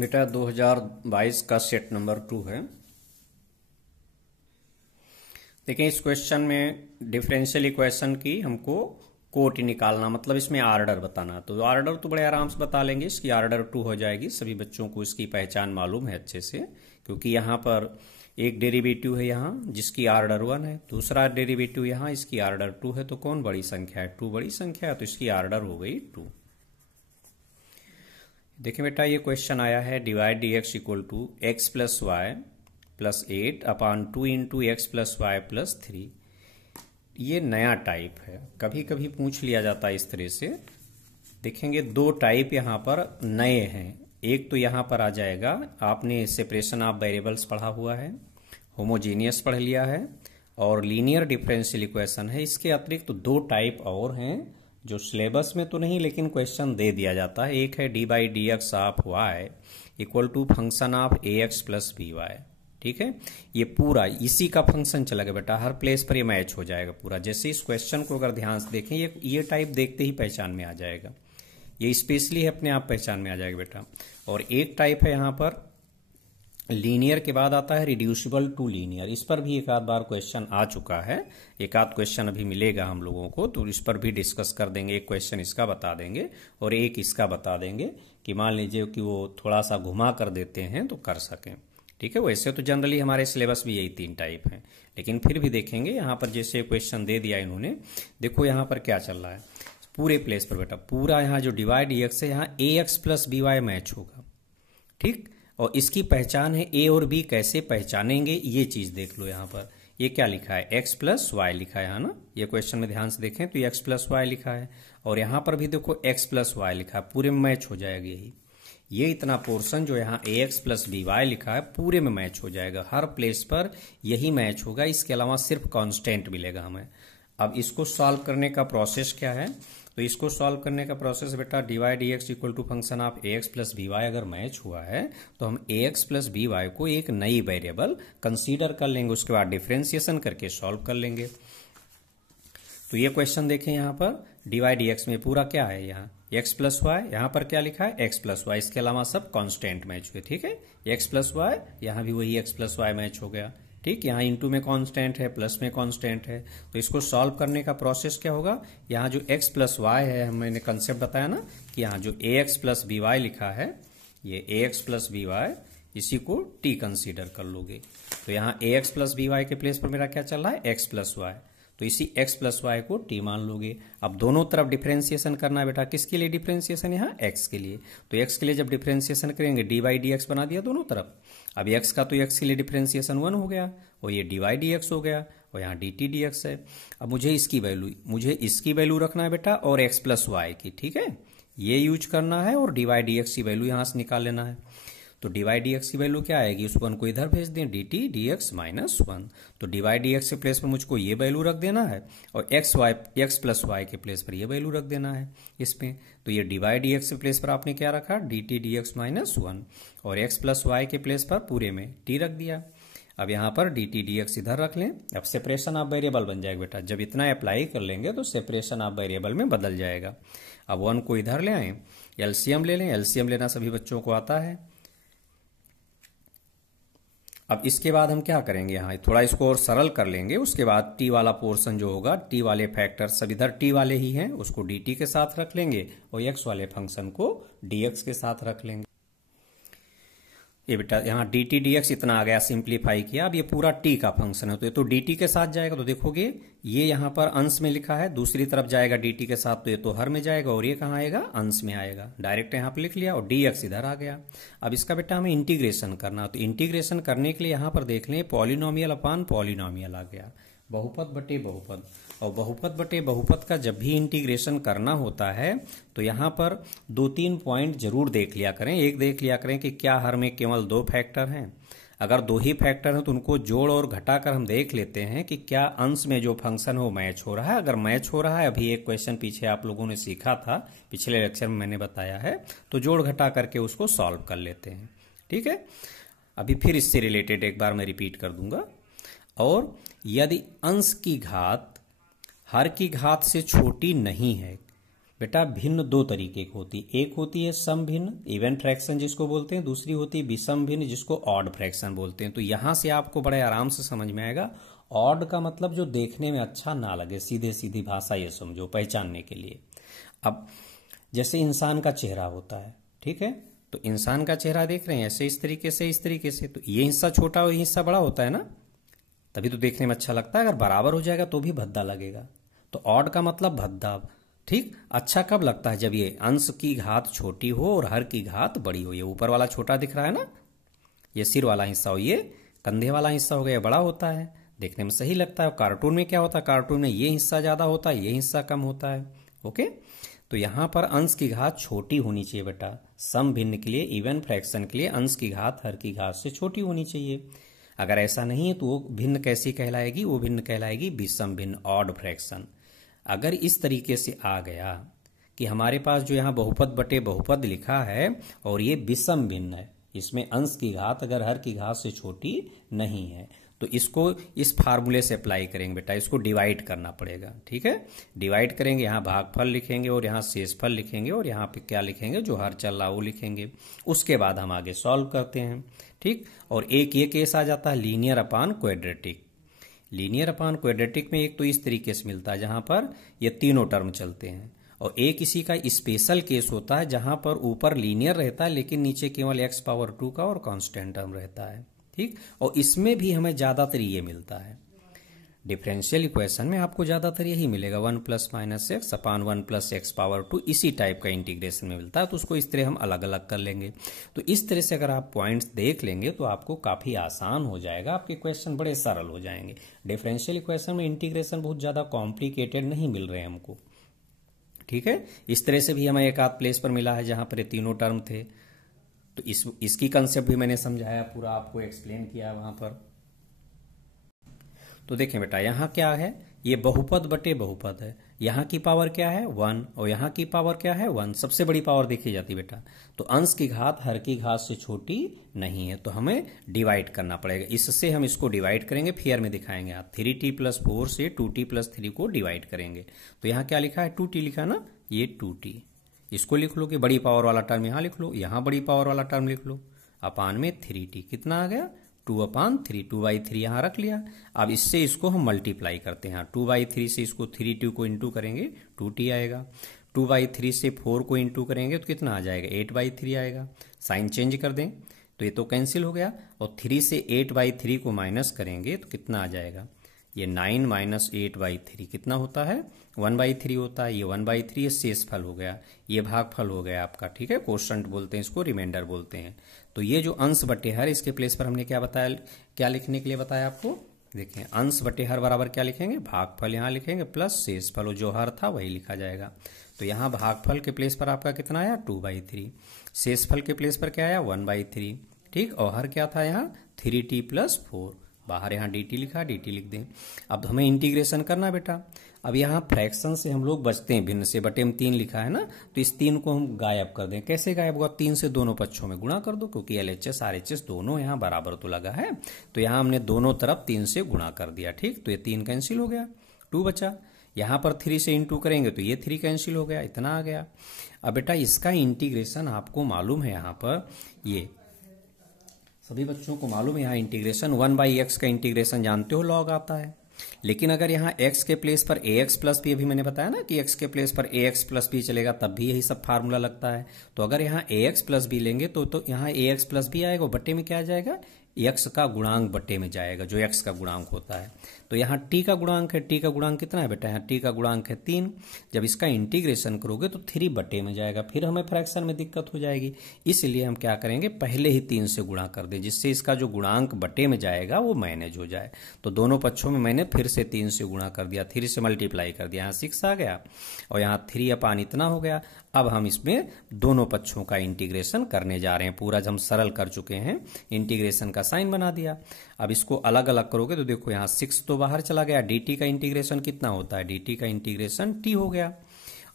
बेटा 2022 का set number 2 है। देखिए इस क्वेश्चन में डिफरेंशियल इक्वेशन की हमको कोटि निकालना, मतलब इसमें आर्डर बताना। तो आर्डर तो बड़े आराम से बता लेंगे, इसकी आर्डर 2 हो जाएगी। सभी बच्चों को इसकी पहचान मालूम है अच्छे से, क्योंकि यहाँ पर एक डेरिवेटिव है यहाँ जिसकी आर्डर 1 है, दूसरा डेरिवेटिव यहाँ इसकी आर्डर 2 है। तो कौन बड़ी संख्या है? 2 बड़ी संख्या है, तो इसकी आर्डर हो गई 2। देखिए बेटा ये क्वेश्चन आया है divide d x equal to x plus y plus 8 upon 2 into x plus y plus 3। ये नया टाइप है, कभी कभी पूछ लिया जाता है इस तरह से। देखेंगे दो टाइप यहाँ पर नए हैं। एक तो यहाँ पर आ जाएगा, आपने सेपरेशन ऑफ वेरिएबल्स पढ़ा हुआ है, होमोजेनियस पढ़ लिया है, और लीनियर डिफरेंशियल इक्वेशन है। इसके अतिरिक्त तो दो टाइप और हैं जो सिलेबस में तो नहीं लेकिन क्वेश्चन दे दिया जाता है। एक है d by d x of y equal to function of a x plus B y. ठीक है, ये पूरा इसी का फंक्शन चलेगा बेटा, हर प्लेस पर ये मैच हो जाएगा पूरा। जैसे इस क्वेश्चन को अगर ध्यान से देखें, ये टाइप देखते ही पहचान में आ जाएगा, ये स्पेशली है अपने आप पहचान में आ जाएगा बेटा। और एक टाइप है यहाँ पर लीनियर के बाद आता है रिड्यूसिबल टू लीनियर। इस पर भी एक आध बार क्वेश्चन आ चुका है, एक आध क्वेश्चन अभी मिलेगा हम लोगों को, तो इस पर भी डिस्कस कर देंगे। एक क्वेश्चन इसका बता देंगे और एक इसका बता देंगे कि मान लीजिए कि वो थोड़ा सा घुमा कर देते हैं तो कर सकें। ठीक है, वैसे तो जनरली हमारे सिलेबस भी यही 3 टाइप हैं, लेकिन फिर भी देखेंगे यहाँ पर जैसे क्वेश्चन दे दिया इन्होंने। देखो यहाँ पर क्या चल रहा है पूरे प्लेस पर बेटा, पूरा यहाँ जो डिवाइड एक्स है यहाँ A x plus B Y match होगा। ठीक, और इसकी पहचान है ए और बी कैसे पहचानेंगे, ये चीज देख लो। यहाँ पर ये क्या लिखा है, एक्स प्लस वाई लिखा है ना। ये क्वेश्चन में ध्यान से देखें तो ये एक्स प्लस वाई लिखा है, और यहाँ पर भी देखो एक्स प्लस वाई लिखा है, पूरे में मैच हो जाएगा। यही ये इतना पोर्शन जो यहाँ A x plus B Y लिखा है पूरे में मैच हो जाएगा, हर प्लेस पर यही मैच होगा। इसके अलावा सिर्फ कांस्टेंट मिलेगा हमें। अब इसको सॉल्व करने का प्रोसेस क्या है, तो इसको सॉल्व करने का प्रोसेस बेटा divide a x equal to function of a x plus B y अगर मैच हुआ है तो हम a x plus B y को एक नई वेरिएबल कंसीडर कर लेंगे, उसके बाद डिफरेंशिएशन करके सॉल्व कर लेंगे। तो ये क्वेश्चन देखें यहाँ पर डिवाइड एक्स में पूरा क्या है, यहाँ एक्स प्लस वाई, यहाँ पर क्या लिखा है एक्स प्लस वाई, इसके अलावा सब कांस्टेंट मैच हुए। ठीक है, एक्स प्लस वाई, यहाँ भी वही एक्स प्लस वाई मैच हो गया। ठीक, यहाँ इंटू में कांस्टेंट है, प्लस में कांस्टेंट है। तो इसको सॉल्व करने का प्रोसेस क्या होगा, यहाँ जो एक्स प्लस वाई है, मैंने कंसेप्ट बताया ना कि यहाँ जो ए एक्स प्लस बी वाई लिखा है, ये ए एक्स प्लस बी वाई, इसी को टी कंसीडर कर लोगे। तो यहाँ A x plus B Y के प्लेस पर मेरा क्या चल रहा है, एक्स प्लस वाई, तो इसी x प्लस वाई को t मान लोगे। अब दोनों तरफ डिफरेंशिएशन करना है बेटा, किसके लिए डिफरेंशिएशन, यहाँ x के लिए। तो x के लिए जब डिफरेंशिएशन करेंगे डी बाई डी एक्स बना दिया दोनों तरफ। अब x का तो x के लिए डिफरेंशिएशन 1 हो गया, और ये डी वाई डी एक्स हो गया, और यहाँ डी टी डी एक्स है। अब मुझे इसकी वैल्यू रखना है बेटा, और x प्लस वाई की। ठीक है, ये यूज करना है, और डी वाई डी एक्स की वैल्यू यहाँ से निकाल लेना है। तो डी वाई डी एक्स की वैल्यू क्या आएगी, उस 1 को इधर भेज दें, D T D x minus 1। तो डी वाई डी एक्स के प्लेस पर मुझको ये वैल्यू रख देना है, और एक्स प्लस वाई के प्लेस पर ये वैल्यू रख देना है इसमें। तो ये डी वाई डी एक्स के प्लेस पर आपने क्या रखा, D T D x minus 1, और एक्स प्लस वाई के प्लेस पर पूरे में टी रख दिया। अब यहाँ पर डी टी डी एक्स इधर रख लें। अब सेपरेशन ऑफ वेरिएबल बन जाएगा बेटा, जब इतना अप्लाई कर लेंगे तो सेपरेशन ऑफ वेरिएबल में बदल जाएगा। अब 1 को इधर ले आए, एलसीएम ले लें, एलसीएम लेना सभी बच्चों को आता है। अब इसके बाद हम क्या करेंगे, यहाँ थोड़ा इसको और सरल कर लेंगे। उसके बाद टी वाला पोर्शन जो होगा, टी वाले फैक्टर सब इधर टी वाले ही हैं, उसको डी टी के साथ रख लेंगे, और एक्स वाले फंक्शन को डी एक्स के साथ रख लेंगे। ये बेटा यहाँ डी टी डी एक्स इतना आ गया, सिंप्लीफाई किया। अब ये पूरा टी का फंक्शन है, तो ये तो डी टी के साथ जाएगा। तो देखोगे ये यहाँ पर अंश में लिखा है, दूसरी तरफ जाएगा डी टी के साथ, तो ये तो हर में जाएगा, और ये कहाँ आएगा, अंश में आएगा। डायरेक्ट यहाँ पर लिख लिया, और डी एक्स इधर आ गया। अब इसका बेटा हमें इंटीग्रेशन करना, तो इंटीग्रेशन करने के लिए यहाँ पर देख लें पॉलिनोमियल अपान पॉलिनोमियल आ गया, बहुपद बटे बहुपद। और बहुपद बटे बहुपद का जब भी इंटीग्रेशन करना होता है तो यहाँ पर 2-3 पॉइंट जरूर देख लिया करें। एक देख लिया करें कि क्या हर में केवल 2 फैक्टर हैं। अगर 2 ही फैक्टर हैं तो उनको जोड़ और घटाकर हम देख लेते हैं कि क्या अंश में जो फंक्शन है वो मैच हो रहा है। अगर मैच हो रहा है, अभी एक क्वेश्चन पीछे आप लोगों ने सीखा था, पिछले लेक्चर में मैंने बताया है, तो जोड़ घटा करके उसको सॉल्व कर लेते हैं। ठीक है, अभी फिर इससे रिलेटेड एक बार मैं रिपीट कर दूंगा। और यदि अंश की घात हर की घात से छोटी नहीं है, बेटा भिन्न दो तरीके की होती है, एक होती है सम भिन्न इवन फ्रैक्शन जिसको बोलते हैं, दूसरी होती है विषम भिन्न जिसको ऑड फ्रैक्शन बोलते हैं। तो यहां से आपको बड़े आराम से समझ में आएगा। ऑड का मतलब जो देखने में अच्छा ना लगे, सीधे सीधी भाषा ये समझो पहचानने के लिए। अब जैसे इंसान का चेहरा होता है, ठीक है, तो इंसान का चेहरा देख रहे हैं ऐसे, इस तरीके से, इस तरीके से, तो ये हिस्सा छोटा और ये हिस्सा बड़ा होता है ना, तभी तो देखने में अच्छा लगता है। अगर बराबर हो जाएगा तो भी भद्दा लगेगा। तो ऑड का मतलब भद्दा, ठीक। अच्छा कब लगता है? जब ये अंश की घात छोटी हो और हर की घात बड़ी हो। ये ऊपर वाला छोटा दिख रहा है ना, ये सिर वाला हिस्सा हो, ये कंधे वाला हिस्सा हो गया, बड़ा होता है, देखने में सही लगता है। कार्टून में क्या होता है? कार्टून में ये हिस्सा ज्यादा होता है, ये हिस्सा कम होता है। ओके, तो यहां पर अंश की घात छोटी होनी चाहिए बेटा। सम भिन्न के लिए, इवन फ्रैक्शन के लिए अंश की घात हर की घात से छोटी होनी चाहिए। अगर ऐसा नहीं है तो वो भिन्न कैसी कहलाएगी? वो भिन्न कहलाएगी विषम भिन्न, ऑड फ्रैक्शन। अगर इस तरीके से आ गया कि हमारे पास जो यहाँ बहुपद बटे बहुपद लिखा है और ये विषम भिन्न है, इसमें अंश की घात अगर हर की घात से छोटी नहीं है, तो इसको इस फार्मूले से अप्लाई करेंगे बेटा। इसको डिवाइड करना पड़ेगा, ठीक है। डिवाइड करेंगे, यहाँ भागफल लिखेंगे और यहाँ शेषफल लिखेंगे और यहाँ पे क्या लिखेंगे? जो हर चल रहा वो लिखेंगे। उसके बाद हम आगे सॉल्व करते हैं, ठीक। और एक ये केस आ जाता है लीनियर अपान क्वाड्रेटिक। लीनियर अपान क्वाड्रेटिक में एक तो इस तरीके से मिलता है जहां पर ये तीनों टर्म चलते हैं, और एक इसी का स्पेशल केस होता है जहां पर ऊपर लीनियर रहता है लेकिन नीचे केवल x पावर 2 का और कांस्टेंट टर्म रहता है, ठीक। और इसमें भी हमें ज्यादातर ये मिलता है। डिफरेंशियल इक्वेशन में आपको ज्यादातर यही मिलेगा, 1 प्लस माइनस एक्स अपान 1 प्लस एक्स पावर 2, इसी टाइप का इंटीग्रेशन में मिलता है। तो उसको इस तरह हम अलग अलग कर लेंगे। तो इस तरह से अगर आप पॉइंट्स देख लेंगे तो आपको काफी आसान हो जाएगा, आपके क्वेश्चन बड़े सरल हो जाएंगे। डिफरेंशियल इक्वेशन में इंटीग्रेशन बहुत ज्यादा कॉम्प्लिकेटेड नहीं मिल रहे हमको, ठीक है। इस तरह से भी हमें एक आध प्लेस पर मिला है जहां पर ये तीनों टर्म थे, तो इसकी कंसेप्ट भी मैंने समझाया, पूरा आपको एक्सप्लेन किया वहां पर। तो देखें बेटा, यहां क्या है? ये बहुपद बटे बहुपद है। यहां की पावर क्या है? 1, और यहां की पावर क्या है? 1। सबसे बड़ी पावर देखी जाती बेटा। तो अंश की घात हर की घात से छोटी नहीं है, तो हमें डिवाइड करना पड़ेगा। इससे हम इसको डिवाइड करेंगे, फिगर में दिखाएंगे। आप 3t प्लस 4 से 2t प्लस 3 को डिवाइड करेंगे। तो यहां क्या लिखा है? 2t लिखा ना, ये 2t। इसको लिख लो कि बड़ी पावर वाला टर्म यहां लिख लो, यहां बड़ी पावर वाला टर्म लिख लो, अपान में 3t। कितना आ गया? 2/3, 2/3 यहां रख लिया। अब इससे इसको हम मल्टीप्लाई करते हैं। 2/3 से इसको 3t को इंटू करेंगे, 2t आएगा। 2/3 से 4 को इंटू करेंगे तो कितना आ जाएगा? 8/3 आएगा। साइन चेंज कर दें तो ये तो कैंसिल हो गया, और 3 से 8/3 को माइनस करेंगे तो कितना आ जाएगा? ये 9 माइनस 8/3 कितना होता है? 1/3 होता है। ये 1/3 ये शेषफल हो गया, ये भागफल हो गया आपका, ठीक है। कोशंट बोलते हैं इसको, रिमाइंडर बोलते हैं। तो ये जो अंश बटे हर, इसके प्लेस पर हमने क्या बताया, क्या लिखने के लिए बताया आपको? देखें, अंश बटे हर बराबर क्या लिखेंगे? भागफल यहां लिखेंगे प्लस शेषफल, और जो हर था वही लिखा जाएगा। तो यहां भागफल के प्लेस पर आपका कितना आया? 2/3। शेषफल के प्लेस पर क्या आया? 1/3, ठीक। और हर क्या था यहाँ? 3t plus 4। बाहर यहाँ dt लिखा, dt लिख दें। अब हमें इंटीग्रेशन करना बेटा। अब यहाँ फ्रैक्शन से हम लोग बचते हैं, भिन्न से। बटे में 3 लिखा है ना, तो इस 3 को हम गायब कर दें। कैसे गायब होगा? 3 से दोनों पक्षों में गुणा कर दो, क्योंकि LHS RHS दोनों यहाँ बराबर तो लगा है। तो यहाँ हमने दोनों तरफ 3 से गुणा कर दिया, ठीक। तो ये 3 कैंसिल हो गया, 2 बचा। यहाँ पर 3 से इंटू करेंगे तो ये 3 कैंसिल हो गया, इतना आ गया। अब बेटा इसका इंटीग्रेशन आपको मालूम है, यहाँ पर ये सभी बच्चों को मालूम है, यहाँ इंटीग्रेशन 1/x का इंटीग्रेशन जानते हो, लॉग आता है। लेकिन अगर यहाँ x के प्लेस पर ax प्लस बी, अभी मैंने बताया ना कि x के प्लेस पर ax प्लस बी चलेगा, तब भी यही सब फार्मूला लगता है। तो अगर यहाँ ax प्लस बी लेंगे तो यहाँ ax प्लस बी आएगा, बट्टे में क्या आ जाएगा? x का गुणांक बट्टे में जाएगा, जो x का गुणांक होता है। तो यहाँ t का गुणांक है, t का गुणांक कितना है बेटा? यहाँ t का गुणांक है 3। जब इसका इंटीग्रेशन करोगे तो 3 बट्टे में जाएगा, फिर हमें फ्रैक्शन में दिक्कत हो जाएगी। इसलिए हम क्या करेंगे? पहले ही 3 से गुणा कर दें, जिससे इसका जो गुणांक बट्टे में जाएगा वो मैनेज हो जाए। तो दोनों पक्षों में मैंने फिर से 3 से गुणा कर दिया, 3 से मल्टीप्लाई कर दिया, यहाँ 6 आ गया, और यहाँ 3 अपान इतना हो गया। अब हम इसमें दोनों पक्षों का इंटीग्रेशन करने जा रहे हैं। पूरा हम सरल कर चुके हैं, इंटीग्रेशन का साइन बना दिया। अब इसको अलग अलग करोगे तो देखो यहाँ 6 तो बाहर चला गया। dt का इंटीग्रेशन कितना होता है? dt का इंटीग्रेशन t हो गया।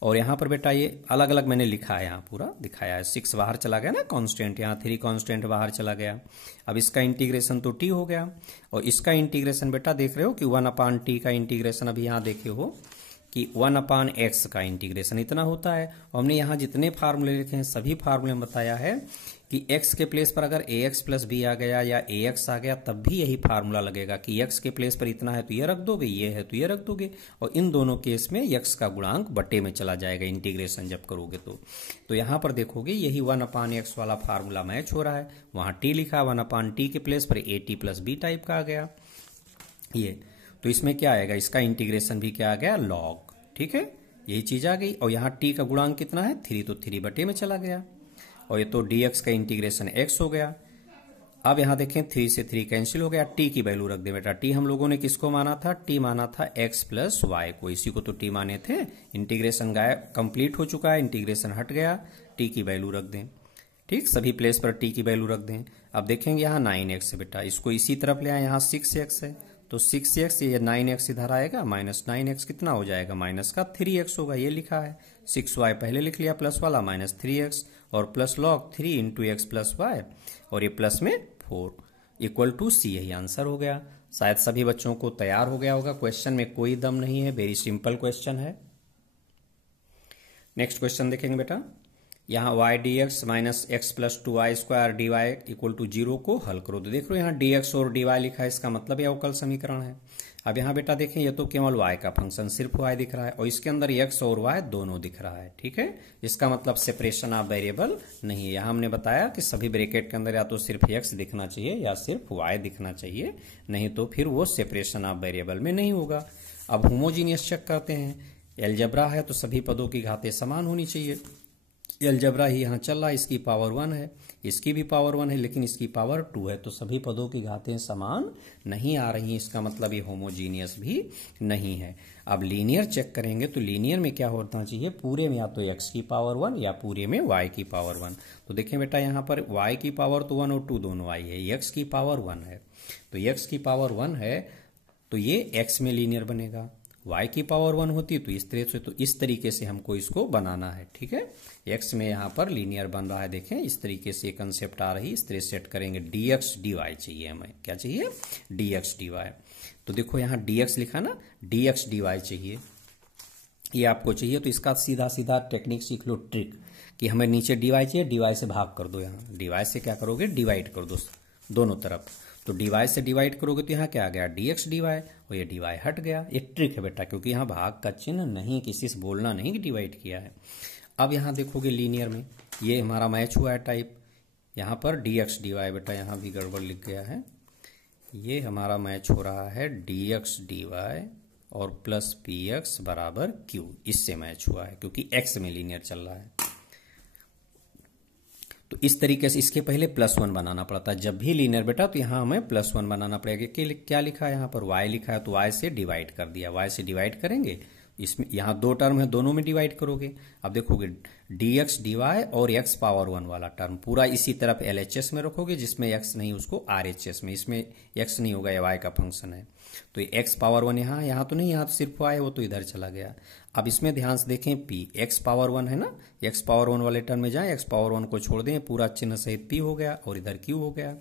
और यहाँ पर बेटा ये अलग अलग मैंने लिखा है, यहाँ पूरा दिखाया है। 6 बाहर चला गया ना कांस्टेंट, यहाँ 3 कांस्टेंट बाहर चला गया। अब इसका इंटीग्रेशन तो t हो गया, और इसका इंटीग्रेशन बेटा देख रहे हो कि 1/t का इंटीग्रेशन अभी यहाँ देखे हो कि 1/x का इंटीग्रेशन इतना होता है। और हमने यहाँ जितने फार्मूले लिखे हैं सभी फार्मूले में बताया है कि x के प्लेस पर अगर ax प्लस b आ गया या ax आ गया तब भी यही फार्मूला लगेगा कि x के प्लेस पर इतना है तो ये रख दोगे, ये है तो ये रख दोगे, और इन दोनों केस में x का गुणांक बटे में चला जाएगा इंटीग्रेशन जब करोगे तो यहाँ पर देखोगे यही 1/x वाला फार्मूला मैच हो रहा है। वहाँ t लिखा, 1/t के प्लेस पर at प्लस b टाइप का आ गया ये, तो इसमें क्या आएगा, इसका इंटीग्रेशन भी क्या आ गया, लॉग। ठीक है, यही चीज आ गई। और यहाँ t का गुणांक कितना है, 3, तो 3 बटे में चला गया। और ये तो dx का इंटीग्रेशन x हो गया। अब यहां देखें 3 से 3 कैंसिल हो गया, t की वैल्यू रख दे बेटा। t हम लोगों ने किसको माना था, t माना था x प्लस वाई को, इसी को तो t माने थे। इंटीग्रेशन गायब कंप्लीट हो चुका है, इंटीग्रेशन हट गया, t की वैल्यू रख दें। ठीक, सभी प्लेस पर t की वैल्यू रख दें। अब देखेंगे यहाँ 9x है बेटा, इसको इसी तरफ ले आए, यहाँ 6x है तो 6x, ये 9x इधर आएगा, माइनस 9x कितना हो जाएगा, माइनस का 3x होगा, ये लिखा है। 6y पहले लिख लिया प्लस वाला, माइनस 3x और plus log 3 into x plus y, और ये प्लस में 4 इक्वल टू c, यही आंसर हो गया। शायद सभी बच्चों को तैयार हो गया होगा, क्वेश्चन में कोई दम नहीं है, वेरी सिंपल क्वेश्चन है। नेक्स्ट क्वेश्चन देखेंगे बेटा, यहाँ y dx minus x plus 2y square d y equal to 0 को हल करो। तो देख लो यहाँ dx और dy लिखा है, इसका मतलब ये अवकल समीकरण है। अब यहाँ बेटा देखें, ये तो केवल y का फंक्शन सिर्फ y दिख रहा है और इसके अंदर x और y दोनों दिख रहा है। ठीक है, इसका मतलब सेपरेशन ऑफ वेरिएबल नहीं है। यहाँ हमने बताया कि सभी ब्रैकेट के अंदर या तो सिर्फ x दिखना चाहिए या सिर्फ y दिखना चाहिए, नहीं तो फिर वो सेपरेशन ऑफ वेरिएबल में नहीं होगा। अब होमोजीनियस चेक करते हैं, एलजेब्रा है तो सभी पदों की घातें समान होनी चाहिए। एलजेब्रा ही यहाँ चल रहा है, इसकी पावर 1 है, इसकी भी पावर 1 है, लेकिन इसकी पावर 2 है, तो सभी पदों की घातें समान नहीं आ रही, इसका मतलब ये होमोजीनियस भी नहीं है। अब लीनियर चेक करेंगे तो लीनियर में क्या होना चाहिए, पूरे में या तो x की पावर 1 या पूरे में y की पावर 1। तो देखें बेटा यहाँ पर y की पावर तो 1 और 2 दोनों आई है, x की पावर 1 है, तो x की पावर 1 है तो ये x में लीनियर बनेगा। y की पावर 1 होती तो इस तरह से, तो इस तरीके से हमको इसको बनाना है। ठीक है, x में यहाँ पर लीनियर बन रहा है, देखें इस तरीके से कंसेप्ट आ रही, इस तरह सेट करेंगे। dx dy चाहिए हमें, क्या चाहिए, dx dy। तो देखो यहाँ dx लिखा ना, dx dy चाहिए, ये आपको चाहिए। तो इसका सीधा सीधा टेक्निक सीख लो, ट्रिक, कि हमें नीचे dy चाहिए, dy से भाग कर दो। यहाँ dy से क्या करोगे, डिवाइड कर दो दोनों तरफ, तो dy से डिवाइड करोगे तो यहाँ क्या आ गया, dx dy, और ये dy हट गया। ये ट्रिक है बेटा, क्योंकि यहाँ भाग का चिन्ह नहीं, किसी से बोलना नहीं कि डिवाइड किया है। अब यहाँ देखोगे लीनियर में ये हमारा मैच हुआ है टाइप, यहाँ पर dx dy बेटा, यहाँ भी गड़बड़ लिख गया है, ये हमारा मैच हो रहा है dx dy और प्लस px बराबर q, इससे मैच हुआ है क्योंकि x में लीनियर चल रहा है। तो इस तरीके से इसके पहले +1 बनाना पड़ता है जब भी लीनियर बेटा, तो यहाँ हमें +1 बनाना पड़ेगा। क्या लिखा है यहाँ पर, y लिखा है तो y से डिवाइड कर दिया, y से डिवाइड करेंगे, इसमें यहाँ 2 टर्म है, दोनों में डिवाइड करोगे। अब देखोगे dx dy और x पावर 1 वाला टर्म पूरा इसी तरफ LHS में रखोगे, जिसमें x नहीं उसको RHS में, इसमें x नहीं होगा, ये y का फंक्शन है। तो ये x पावर 1 यहाँ तो नहीं, यहाँ तो सिर्फ y है, वो तो इधर चला गया। अब इसमें ध्यान से देखें, p x पावर 1 है ना, x पावर 1 वाले टर्म में जाए, x पावर 1 को छोड़ दें, पूरा चिन्ह सहित p हो गया और इधर q हो गया।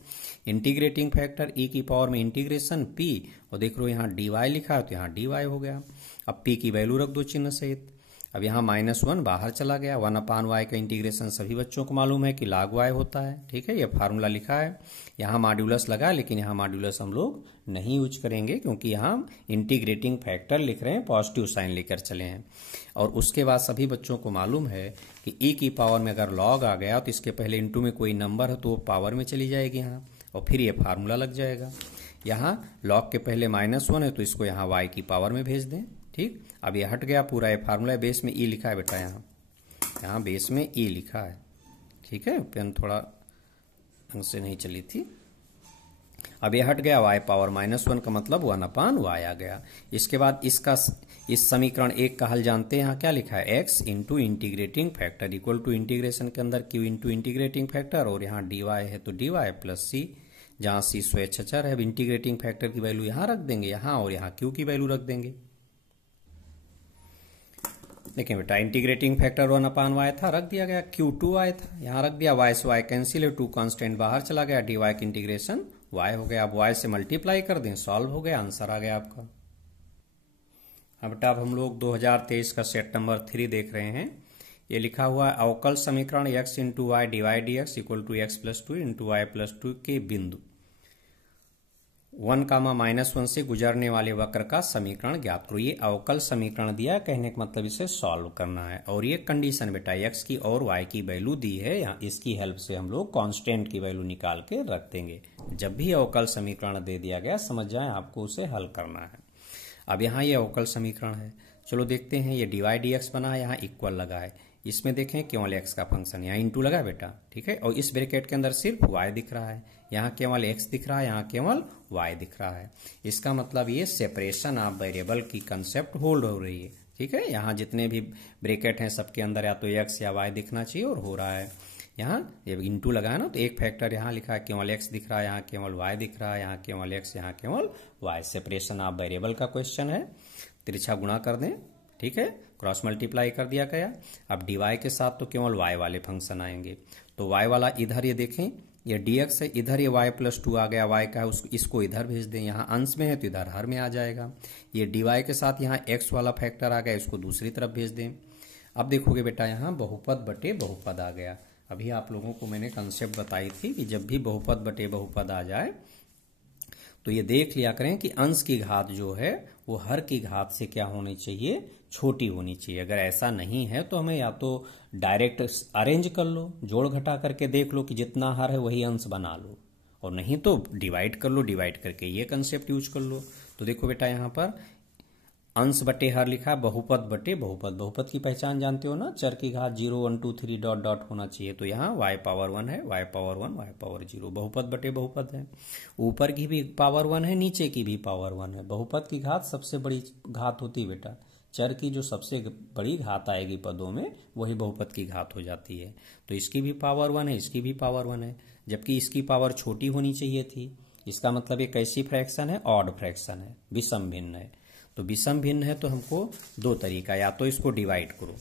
इंटीग्रेटिंग फैक्टर e की पावर में इंटीग्रेशन p, और देख लो यहाँ dy लिखा है तो यहाँ dy हो गया। अब p की वैल्यू रख दो चिन्ह सहित। अब यहाँ -1 बाहर चला गया, 1/y का इंटीग्रेशन सभी बच्चों को मालूम है कि log y होता है। ठीक है, ये फार्मूला लिखा है, यहाँ मॉड्यूलस लगा, लेकिन यहाँ मॉड्यूलस हम लोग नहीं यूज करेंगे क्योंकि यहाँ इंटीग्रेटिंग फैक्टर लिख रहे हैं, पॉजिटिव साइन लेकर चले हैं। और उसके बाद सभी बच्चों को मालूम है कि e की पावर में अगर log आ गया तो इसके पहले इंटू में कोई नंबर है तो वो पावर में चली जाएगी यहाँ, और फिर ये फार्मूला लग जाएगा। यहाँ log के पहले -1 है तो इसको यहाँ y की पावर में भेज दें। ठीक, अब ये हट गया पूरा, ये फार्मूला बेस में ई लिखा है बेटा, यहाँ बेस में ई लिखा है। ठीक है, पेन थोड़ा ढंग से नहीं चली थी। अब ये हट गया, y पावर -1 का मतलब 1/y आ गया। इसके बाद इस समीकरण 1 का हल जानते हैं, यहाँ क्या लिखा है, x into integrating factor equal to integration के अंदर q इंटू इंटीग्रेटिंग फैक्टर, और यहाँ dy है तो dy प्लस c, जहाँ c स्वेच्छाचार है। अब इंटीग्रेटिंग फैक्टर की वैल्यू यहाँ रख देंगे यहाँ, और यहाँ q की वैल्यू रख देंगे। देखिए बेटा, इंटीग्रेटिंग फैक्टर 1/y था, रख दिया गया, q 2y था, यहाँ रख दिया, y से y कैंसिल है, 2 कांस्टेंट बाहर चला गया, dy का इंटीग्रेशन y हो गया। अब y से मल्टीप्लाई कर दें, सॉल्व हो गया, आंसर आ गया आपका। अब बेटा अब हम लोग 2023 का सेट नंबर 3 देख रहे हैं। ये लिखा हुआ है अवकल समीकरण x into y divide dx equal to x plus two into y plus two के बिंदु 1, -1 से गुजरने वाले वक्र का समीकरण ज्ञात करो। ये अवकल समीकरण दिया, कहने का मतलब इसे सॉल्व करना है। और ये कंडीशन बेटा x की और y की वैल्यू दी है, यहाँ इसकी हेल्प से हम लोग कांस्टेंट की वैल्यू निकाल के रख देंगे। जब भी अवकल समीकरण दे दिया गया समझ जाए आपको उसे हल करना है। अब यहाँ ये अवकल समीकरण है, चलो देखते हैं। ये डी वाई डी एक्स बना है, यहाँ इक्वल लगा है, इसमें देखें केवल x का फंक्शन, यहाँ इंटू लगा बेटा, ठीक है। और इस ब्रैकेट के अंदर सिर्फ y दिख रहा है, यहाँ केवल x दिख रहा है, यहाँ केवल y दिख रहा है। इसका मतलब ये सेपरेशन ऑफ वेरिएबल की कंसेप्ट होल्ड हो रही है, ठीक है। यहाँ जितने भी ब्रैकेट हैं सबके अंदर या तो x या y दिखना चाहिए और हो रहा है। यहाँ जब इंटू लगा है ना तो एक फैक्टर यहाँ लिखा है, केवल x दिख रहा है, यहाँ केवल y दिख रहा है, यहाँ केवल x, यहाँ केवल y। सेपरेशन ऑफ वेरिएबल का क्वेश्चन है, तिरछा गुणा कर दें, ठीक है, क्रॉस मल्टीप्लाई कर दिया गया। अब dy के साथ तो केवल y वाले फंक्शन आएंगे, तो y वाला इधर, ये देखें ये dx है, इधर ये y प्लस 2 आ गया, y का है इसको इधर भेज दें, यहाँ अंश में है तो इधर हर में आ जाएगा। ये dy के साथ यहाँ x वाला फैक्टर आ गया, इसको दूसरी तरफ भेज दें। अब देखोगे बेटा यहाँ बहुपद बटे बहुपद आ गया। अभी आप लोगों को मैंने कंसेप्ट बताई थी कि जब भी बहुपद बटे बहुपद आ जाए तो ये देख लिया करें कि अंश की घात जो है वो हर की घात से क्या होनी चाहिए, छोटी होनी चाहिए। अगर ऐसा नहीं है तो हमें या तो डायरेक्ट अरेंज कर लो, जोड़ घटा करके देख लो कि जितना हर है वही अंश बना लो, और नहीं तो डिवाइड कर लो, डिवाइड करके ये कंसेप्ट यूज कर लो। तो देखो बेटा यहाँ पर अंश बटे हर लिखा है, बहुपद बटे बहुपद। बहुपद की पहचान जानते हो ना, चर की घात 0 1 2 3 डॉट डॉट होना चाहिए, तो यहाँ y पावर 1 है, y पावर 1 y पावर 0, बहुपद बटे बहुपद है। ऊपर की भी पावर 1 है, नीचे की भी पावर 1 है। बहुपद की घात सबसे बड़ी घात होती है बेटा, चर की जो सबसे बड़ी घात आएगी पदों में वही बहुपद की घात हो जाती है। तो इसकी भी पावर 1 है, इसकी भी पावर 1 है, जबकि इसकी पावर छोटी होनी चाहिए थी। इसका मतलब ये कैसी फ्रैक्शन है, ऑड फ्रैक्शन है, विषम भिन्न है। तो विषम भिन्न है तो हमको दो तरीका, या तो इसको डिवाइड करो,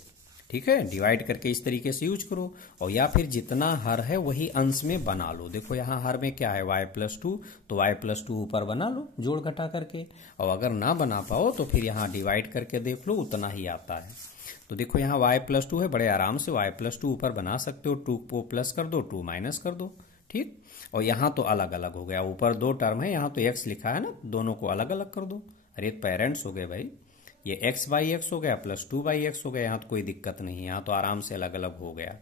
ठीक है, डिवाइड करके इस तरीके से यूज करो, और या फिर जितना हर है वही अंश में बना लो। देखो यहाँ हर में क्या है, y प्लस 2, तो y प्लस 2 ऊपर बना लो जोड़ घटा करके, और अगर ना बना पाओ तो फिर यहाँ डिवाइड करके देख लो, उतना ही आता है। तो देखो यहाँ y प्लस 2 है, बड़े आराम से y प्लस 2 ऊपर बना सकते हो, 2 को प्लस कर दो, 2 माइनस कर दो, ठीक। और यहाँ तो अलग अलग हो गया, ऊपर दो टर्म है, यहाँ तो x लिखा है ना, दोनों को अलग अलग कर दो। अरे पेरेंट्स हो गए भाई, ये x बाई एक्स हो गया प्लस 2 बाई एक्स हो गया, यहाँ तो कोई दिक्कत नहीं है, यहाँ तो आराम से अलग अलग हो गया,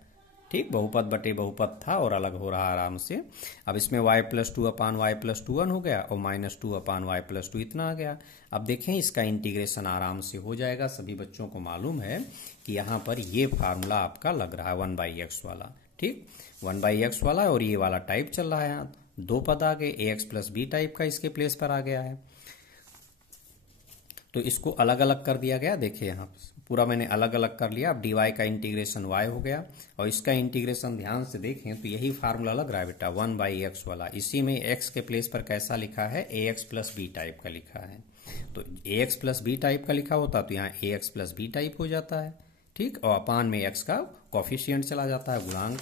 ठीक। बहुपद बटे बहुपद था और अलग हो रहा आराम से। अब इसमें y प्लस 2 अपान वाई प्लस 2 1 हो गया, और माइनस 2 अपान वाई प्लस 2 इतना आ गया। अब देखें इसका इंटीग्रेशन आराम से हो जाएगा, सभी बच्चों को मालूम है कि यहाँ पर ये फार्मूला आपका लग रहा है 1 बाई एक्स वाला, ठीक, 1 बाई एक्स वाला, और ये वाला टाइप चल रहा है। यहाँ दो पद आ गए, ax प्लस बी टाइप का इसके प्लेस पर आ गया है, तो इसको अलग अलग कर दिया गया। देखिए यहाँ पूरा मैंने अलग अलग कर लिया। अब dy का इंटीग्रेशन y हो गया, और इसका इंटीग्रेशन ध्यान से देखें तो यही फार्मूला लग रहा है बेटा 1 बाई एक्स वाला। इसी में x के प्लेस पर कैसा लिखा है, ax प्लस बी टाइप का लिखा है। तो ax प्लस बी टाइप का लिखा होता तो यहाँ ax प्लस बी टाइप हो जाता है, ठीक, और अपान में x का कॉफिशिएंट चला जाता है, गुणांक।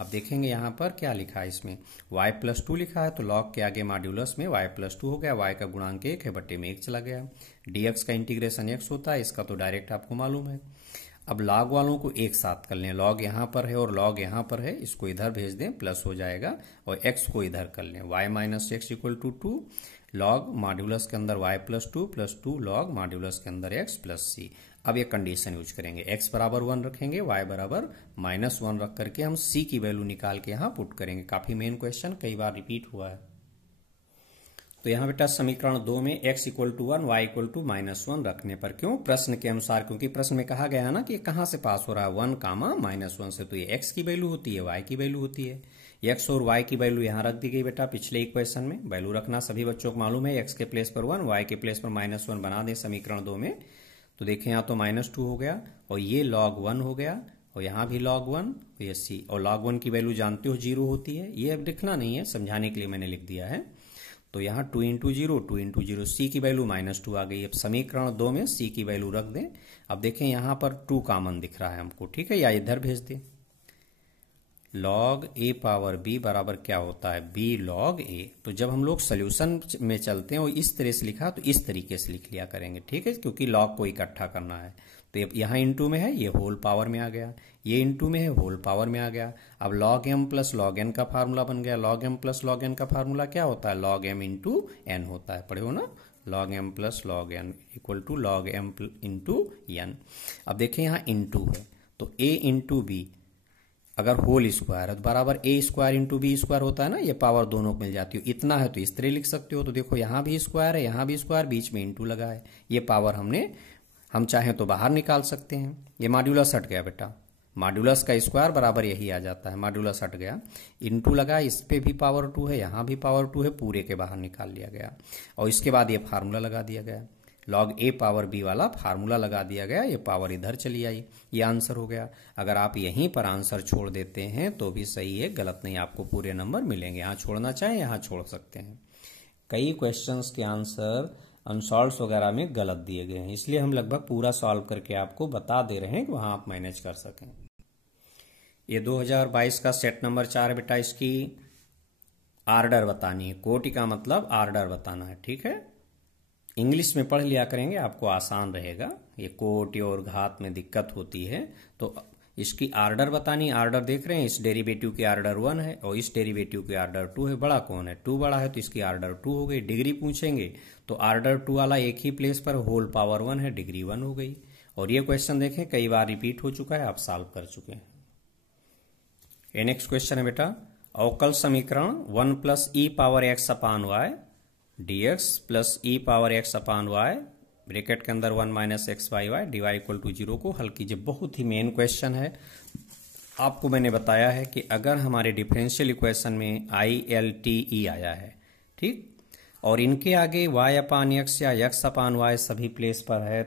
अब देखेंगे यहाँ पर क्या लिखा है, इसमें y प्लस 2 लिखा है, तो log के आगे मॉड्यूलस में y प्लस 2 हो गया, y का गुणांक 1 है, बट्टे में 1 चला गया। dx का इंटीग्रेशन x होता है, इसका तो डायरेक्ट आपको मालूम है। अब log वालों को एक साथ कर लें, log यहाँ पर है और log यहाँ पर है, इसको इधर भेज दें, प्लस हो जाएगा, और x को इधर कर लें, y minus x equal to 2 log modulus के अंदर y प्लस 2 लॉग मॉड्यूलस के अंदर x प्लस c। अब ये कंडीशन यूज करेंगे, x बराबर 1 रखेंगे, y बराबर -1 रख करके हम c की वैल्यू निकाल के यहाँ पुट करेंगे। काफी मेन क्वेश्चन, कई बार रिपीट हुआ है। तो यहाँ बेटा समीकरण 2 में x equal to 1 y equal to -1 रखने पर, क्यों, प्रश्न के अनुसार, क्योंकि प्रश्न में कहा गया है ना कि कहाँ से पास हो रहा है, 1, -1 से, तो ये x की वैल्यू होती है, y की वैल्यू होती है। x और y की वैल्यू यहाँ रख दी गई बेटा, पिछले इक्वेशन में वैल्यू रखना सभी बच्चों को मालूम है। x के प्लेस पर 1, y के प्लेस पर -1 बना दें समीकरण 2 में, तो देखें यहाँ तो -2 हो गया, और ये log 1 हो गया, और यहाँ भी log 1, ये c, और log 1 की वैल्यू जानते हो 0 होती है, ये अब लिखना नहीं है, समझाने के लिए मैंने लिख दिया है। तो यहाँ 2 इंटू 0 c की वैल्यू -2 आ गई। अब समीकरण 2 में c की वैल्यू रख दें। अब देखें यहाँ पर 2 कॉमन दिख रहा है हमको, ठीक है, या इधर भेज दें, लॉग ए पावर बी बराबर क्या होता है, बी लॉग ए। तो जब हम लोग सोल्यूशन में चलते हैं और इस तरह से लिखा तो इस तरीके से लिख लिया करेंगे, ठीक है, क्योंकि लॉग को इकट्ठा करना है। तो यहाँ इंटू में है, ये होल पावर में आ गया, ये इंटू में है, होल पावर में आ गया। अब log m plus log n का फार्मूला बन गया। Log m plus log n का फार्मूला क्या होता है, लॉग एम इंटू एन होता है, पढ़े हो ना, log m plus log n equal to log m into n. अब देखिए यहाँ इंटू है, तो ए इंटू बी अगर होल स्क्वायर है तो बराबर a square into b square होता है ना, ये पावर दोनों को मिल जाती हो। इतना है तो इस तरह लिख सकते हो। तो देखो यहाँ भी स्क्वायर है, यहाँ भी स्क्वायर, बीच में इंटू लगा है, ये पावर हम चाहें तो बाहर निकाल सकते हैं। ये मॉड्यूलस हट गया बेटा, मॉड्यूलस का स्क्वायर बराबर यही आ जाता है, मॉड्यूलस हट गया, इंटू लगा, इस पे भी पावर 2 है, यहाँ भी पावर 2 है, पूरे के बाहर निकाल लिया गया। और इसके बाद ये फार्मूला लगा दिया गया, लॉग ए पावर बी वाला फार्मूला लगा दिया गया, ये पावर इधर चली आई, ये आंसर हो गया। अगर आप यहीं पर आंसर छोड़ देते हैं तो भी सही है, गलत नहीं, आपको पूरे नंबर मिलेंगे। यहाँ छोड़ना चाहें यहाँ छोड़ सकते हैं। कई क्वेश्चंस के आंसर अनसॉल्व्ड वगैरह में गलत दिए गए हैं, इसलिए हम लगभग पूरा सॉल्व करके आपको बता दे रहे हैं कि वहां आप मैनेज कर सकें। ये 2022 का सेट नंबर 4 बेटा, इसकी आर्डर बतानी है। कोटि का मतलब आर्डर बताना है, ठीक है। इंग्लिश में पढ़ लिया करेंगे, आपको आसान रहेगा। ये कोटि और घात में दिक्कत होती है, तो इसकी आर्डर बतानी। आर्डर देख रहे हैं, इस डेरिवेटिव की आर्डर 1 है और इस डेरिवेटिव की आर्डर 2 है। बड़ा कौन है, 2 बड़ा है, तो इसकी आर्डर 2 हो गई। डिग्री पूछेंगे तो आर्डर 2 वाला एक ही प्लेस पर, होल पावर 1 है, डिग्री 1 हो गई। और ये क्वेश्चन देखें कई बार रिपीट हो चुका है, आप सॉल्व कर चुके हैं। ये नेक्स्ट क्वेश्चन है बेटा, अवकल समीकरण 1 plus e power x upon y dx plus e power x upon y bracket के अंदर 1 minus x by y dy equal to 0 को हल कीजिए। बहुत ही मेन क्वेश्चन है। आपको मैंने बताया है कि अगर हमारे डिफरेंशियल इक्वेशन में ILTE आया है, ठीक, और इनके आगे y अपान एक्स या x अपान वाई सभी प्लेस पर है,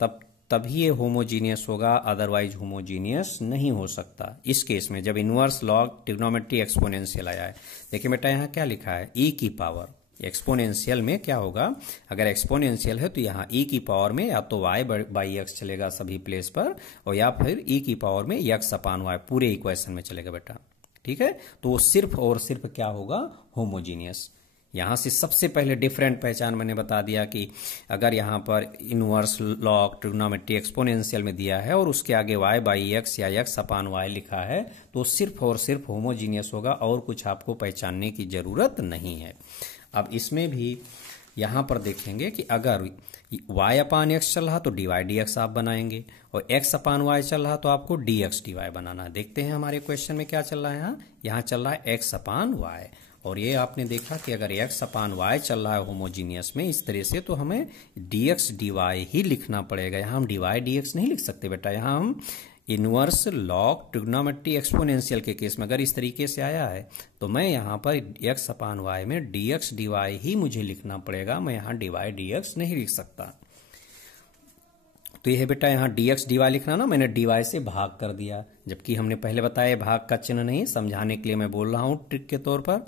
तभी ये होमोजीनियस होगा, अदरवाइज होमोजीनियस नहीं हो सकता। इस केस में जब इनवर्स लॉग ट्रिग्नोमेट्री एक्सपोनेंशियल आया है, देखिए बेटा यहाँ क्या लिखा है, e की पावर। एक्सपोनेंशियल में क्या होगा, अगर एक्सपोनेंशियल है तो यहाँ e की पावर में या तो y बाई एक्स चलेगा सभी प्लेस पर, और या फिर e की पावर में x अपान वाई पूरे इक्वेशन में चलेगा बेटा, ठीक है। तो वो सिर्फ और सिर्फ क्या होगा, होमोजीनियस। यहां से सबसे पहले डिफरेंट पहचान मैंने बता दिया कि अगर यहाँ पर इनवर्स लॉग ट्रिग्नोमेट्री एक्सपोनेंशियल में दिया है और उसके आगे y बाई एक्स या x अपान वाई लिखा है, तो सिर्फ और सिर्फ होमोजीनियस होगा, और कुछ आपको पहचानने की जरूरत नहीं है। अब इसमें भी यहां पर देखेंगे कि अगर y अपान एक्स चल रहा तो dy dx आप बनाएंगे, और x अपान y चल रहा तो आपको dx dy बनाना है। देखते हैं हमारे क्वेश्चन में क्या चल रहा है। यहाँ चल रहा है x अपान y, और ये आपने देखा कि अगर x अपान y चल रहा है होमोजीनियस में इस तरह से, तो हमें dx dy ही लिखना पड़ेगा। यहाँ हम dy dx नहीं लिख सकते बेटा, यहाँ हम इनवर्स लॉग ट्रिग्नोमेट्री एक्सपोनेंशियल के केस में अगर इस तरीके से आया है तो मैं यहाँ पर x अपान y में dx dy ही मुझे लिखना पड़ेगा, मैं यहाँ dy dx नहीं लिख सकता। तो यह बेटा यहाँ dx dy लिखना ना, मैंने dy से भाग कर दिया, जबकि हमने पहले बताया भाग का चिन्ह नहीं, समझाने के लिए मैं बोल रहा हूँ ट्रिक के तौर पर,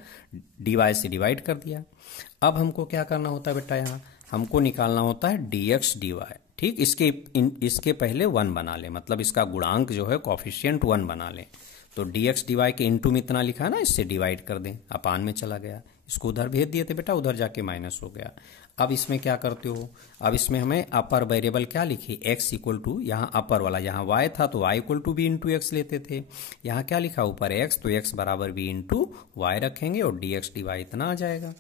dy से डिवाइड कर दिया। अब हमको क्या करना होता है बेटा, यहाँ हमको निकालना होता है dx dy, ठीक। इसके पहले 1 बना ले, मतलब इसका गुणांक जो है कोफिशिएंट 1 बना ले। तो dx dy के इंटू में इतना लिखा है ना, इससे डिवाइड कर दें, अपान में चला गया, इसको उधर भेज दिए थे बेटा, उधर जाके माइनस हो गया। अब इसमें क्या करते हो, अब इसमें हमें अपर वेरिएबल क्या लिखी, x इक्वल टू, यहाँ अपर वाला यहाँ y था तो y equal to b into x लेते थे। यहाँ क्या लिखा ऊपर x, तो x बराबर b इंटू वाई रखेंगे और dx dy इतना आ जाएगा।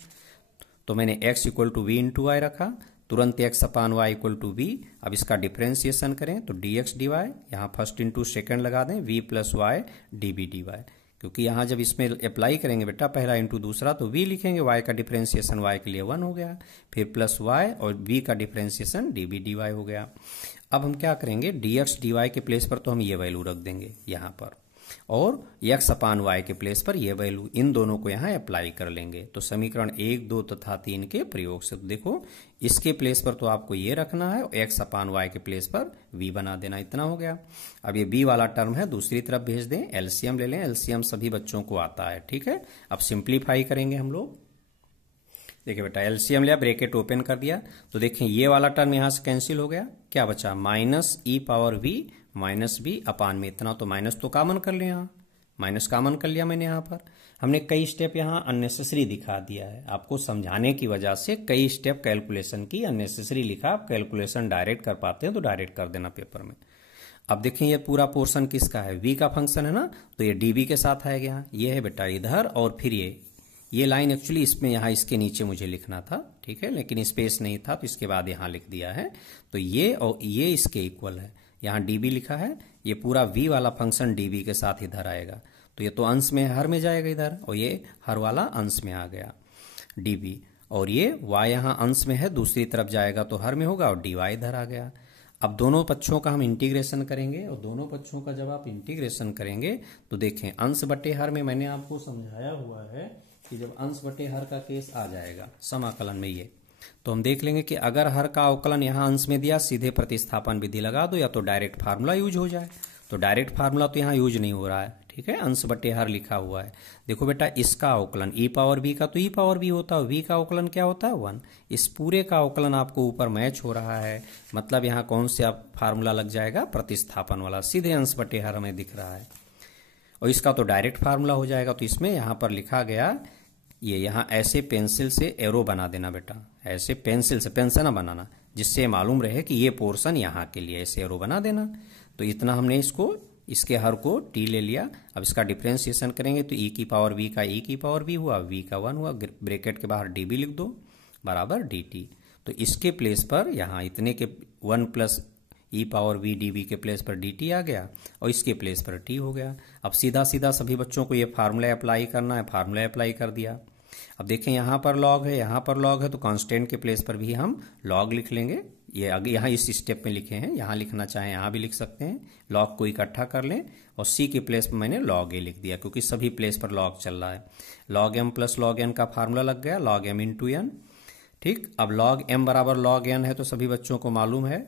तो मैंने x equal to v into y रखा, तुरंत x upon y equal to v। अब इसका डिफ्रेंसिएशन करें तो dx dy, यहाँ फर्स्ट इंटू सेकेंड लगा दें, v plus y db dy, क्योंकि यहाँ जब इसमें अप्लाई करेंगे बेटा पहला इंटू दूसरा तो v लिखेंगे, y का डिफ्रेंसिएशन y के लिए 1 हो गया, फिर प्लस y और v का डिफ्रेंसिएशन db dy हो गया। अब हम क्या करेंगे, dx dy के प्लेस पर तो हम ये वैल्यू रख देंगे यहाँ पर, और x अपान y के प्लेस पर ये वैल्यू, इन दोनों को यहाँ अप्लाई कर लेंगे। तो समीकरण 1, 2 तथा 3 के प्रयोग से, तो देखो इसके प्लेस पर तो आपको ये रखना है और x अपान y के प्लेस पर v बना देना, इतना हो गया। अब ये b वाला टर्म है दूसरी तरफ भेज दें, एलसीएम ले लें, एलसीएम सभी बच्चों को आता है, ठीक है। अब सिंप्लीफाई करेंगे हम लोग, देखिए बेटा एलसीएम लिया, ब्रैकेट ओपन कर दिया, तो देखें ये वाला टर्म यहां से कैंसिल हो गया, क्या बचा माइनस ई पावर v माइनस बी अपान में इतना, तो माइनस तो कॉमन कर लें, यहाँ माइनस कॉमन कर लिया मैंने यहाँ पर। हमने कई स्टेप यहाँ अननेसेसरी दिखा दिया है, आपको समझाने की वजह से कई स्टेप कैलकुलेशन की अननेसेसरी लिखा। आप कैलकुलेशन डायरेक्ट कर पाते हैं तो डायरेक्ट कर देना पेपर में। अब देखें ये पूरा पोर्शन किसका है, v का फंक्शन है ना, तो ये dv के साथ आएगा। ये है बेटा इधर, और फिर ये लाइन एक्चुअली इसमें यहाँ इसके नीचे मुझे लिखना था, ठीक है, लेकिन स्पेस नहीं था तो इसके बाद यहाँ लिख दिया है। तो ये और ये इसके इक्वल है, यहाँ db लिखा है, ये पूरा v वाला फंक्शन dv के साथ इधर आएगा। तो ये तो अंश में हर में जाएगा इधर, और ये हर वाला अंश में आ गया dv, और ये y यहाँ अंश में है, दूसरी तरफ जाएगा तो हर में होगा, और dy इधर आ गया। अब दोनों पक्षों का हम इंटीग्रेशन करेंगे, और दोनों पक्षों का जब आप इंटीग्रेशन करेंगे तो देखें अंश बटे हर में मैंने आपको समझाया हुआ है कि जब अंश बटे हर का केस आ जाएगा समाकलन में ये, तो हम देख लेंगे कि अगर हर का अवकलन यहाँ अंश में दिया, सीधे प्रतिस्थापन विधि लगा दो, या तो डायरेक्ट फार्मूला यूज हो जाए। तो डायरेक्ट फार्मूला तो यहाँ यूज नहीं हो रहा है, ठीक है, अंश बटे हर लिखा हुआ है। देखो बेटा इसका अवकलन e पावर b का तो e पावर b होता है, v का अवकलन क्या होता है 1। इस पूरे का अवकलन आपको ऊपर मैच हो रहा है, मतलब यहाँ कौन सा फार्मूला लग जाएगा, प्रतिस्थापन वाला, सीधे अंश बटे हर में दिख रहा है। और इसका तो डायरेक्ट फार्मूला हो जाएगा। तो इसमें यहाँ पर लिखा गया, ये यहाँ ऐसे पेंसिल से एरो बना देना बेटा, ऐसे पेंसिल से, पेन से ना बनाना, जिससे मालूम रहे कि ये पोर्शन यहाँ के लिए, ऐसे एरो बना देना। तो इतना हमने इसको, इसके हर को t ले लिया। अब इसका डिफ्रेंशिएशन करेंगे तो e की पावर v का e की पावर v हुआ, v का 1 हुआ, ब्रैकेट के बाहर db लिख दो बराबर dt। तो इसके प्लेस पर यहाँ इतने के 1 plus e power v db के प्लेस पर dt आ गया, और इसके प्लेस पर t हो गया। अब सीधा सीधा सभी बच्चों को ये फार्मूला अप्लाई करना है, फार्मूला अप्लाई कर दिया। अब देखें यहाँ पर लॉग है, यहाँ पर लॉग है, तो कांस्टेंट के प्लेस पर भी हम लॉग लिख लेंगे। ये आगे यहाँ इस स्टेप में लिखे हैं, यहाँ लिखना चाहें यहाँ भी लिख सकते हैं। लॉग को इकट्ठा कर लें, और सी के प्लेस पर मैंने लॉग ए लिख दिया, क्योंकि सभी प्लेस पर लॉग चल रहा है। Log m plus log n का फार्मूला लग गया, लॉग एम इंटू एन। ठीक, अब लॉग एम बराबर लॉग एन है, तो सभी बच्चों को मालूम है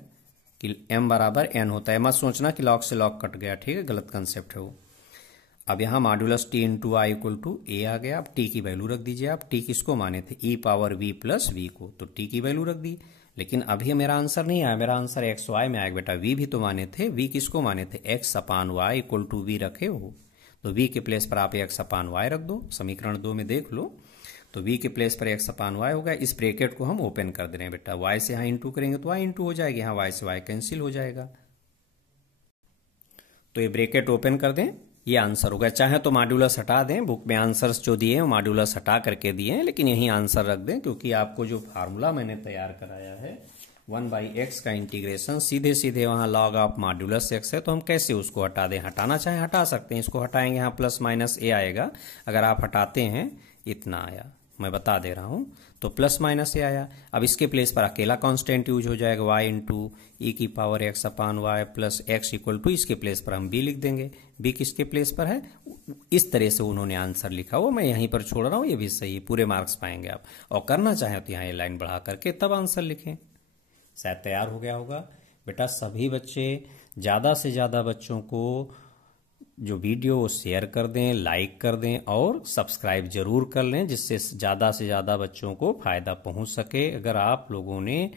कि एम बराबर एन होता है। मत सोचना कि लॉग से लॉग कट गया, ठीक है, गलत कंसेप्ट है वो। अब यहाँ modulus T into I equal to A आ गया। अब टी की वैल्यू रख दीजिए आप, टी किसको माने थे, ई पावर वी प्लस वी को, तो टी की वैल्यू रख दी। लेकिन अभी मेरा आंसर नहीं आया, मेरा आंसर एक्स वाई में आएगा बेटा। वी भी तो माने थे, वी किसको माने थे, x upon y equal to v रखे हो, तो वी के प्लेस पर आप एक्स अपान वाई रख दो। समीकरण 2 में देख लो, तो वी के प्लेस पर एक्स अपान वाई होगा। इस ब्रैकेट को हम ओपन कर दे रहे हैं बेटा, वाई से यहाँ इंटू करेंगे तो वाई इंटू हो जाएगी, यहाँ वाई से वाई कैंसिल हो जाएगा। तो ये ब्रैकेट ओपन कर दें, ये आंसर होगा। चाहे तो मॉड्यूलस हटा दें, बुक में आंसर्स जो दिए हैं वो मॉड्यूलस हटा करके दिए हैं, लेकिन यही आंसर रख दें, क्योंकि आपको जो फार्मूला मैंने तैयार कराया है 1/x का इंटीग्रेशन सीधे सीधे वहां लॉग ऑफ मॉड्यूलस x है, तो हम कैसे उसको हटा दें। हटाना चाहे हटा सकते हैं, इसको हटाएंगे, यहाँ प्लस माइनस ए आएगा। अगर आप हटाते हैं, इतना आया, मैं बता दे रहा हूं, तो प्लस माइनस ए आया। अब इसके प्लेस पर अकेला कांस्टेंट यूज हो जाएगा, y इंटू ई की power x upon y plus x equal to, इसके प्लेस पर हम b लिख देंगे। b किसके प्लेस पर है, इस तरह से उन्होंने आंसर लिखा, वो मैं यहीं पर छोड़ रहा हूं, ये भी सही, पूरे मार्क्स पाएंगे आप। और करना चाहें तो यहाँ ये लाइन बढ़ा करके तब आंसर लिखें। शायद तैयार हो गया होगा बेटा। सभी बच्चे, ज़्यादा से ज़्यादा बच्चों को जो वीडियो वो शेयर कर दें, लाइक कर दें, और सब्सक्राइब जरूर कर लें, जिससे ज़्यादा से ज़्यादा बच्चों को फ़ायदा पहुंच सके। अगर आप लोगों ने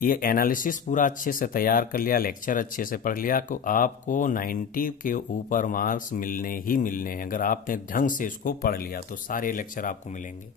ये एनालिसिस पूरा अच्छे से तैयार कर लिया, लेक्चर अच्छे से पढ़ लिया, तो आपको 90 के ऊपर मार्क्स मिलने ही मिलने हैं। अगर आपने ढंग से इसको पढ़ लिया तो सारे लेक्चर आपको मिलेंगे।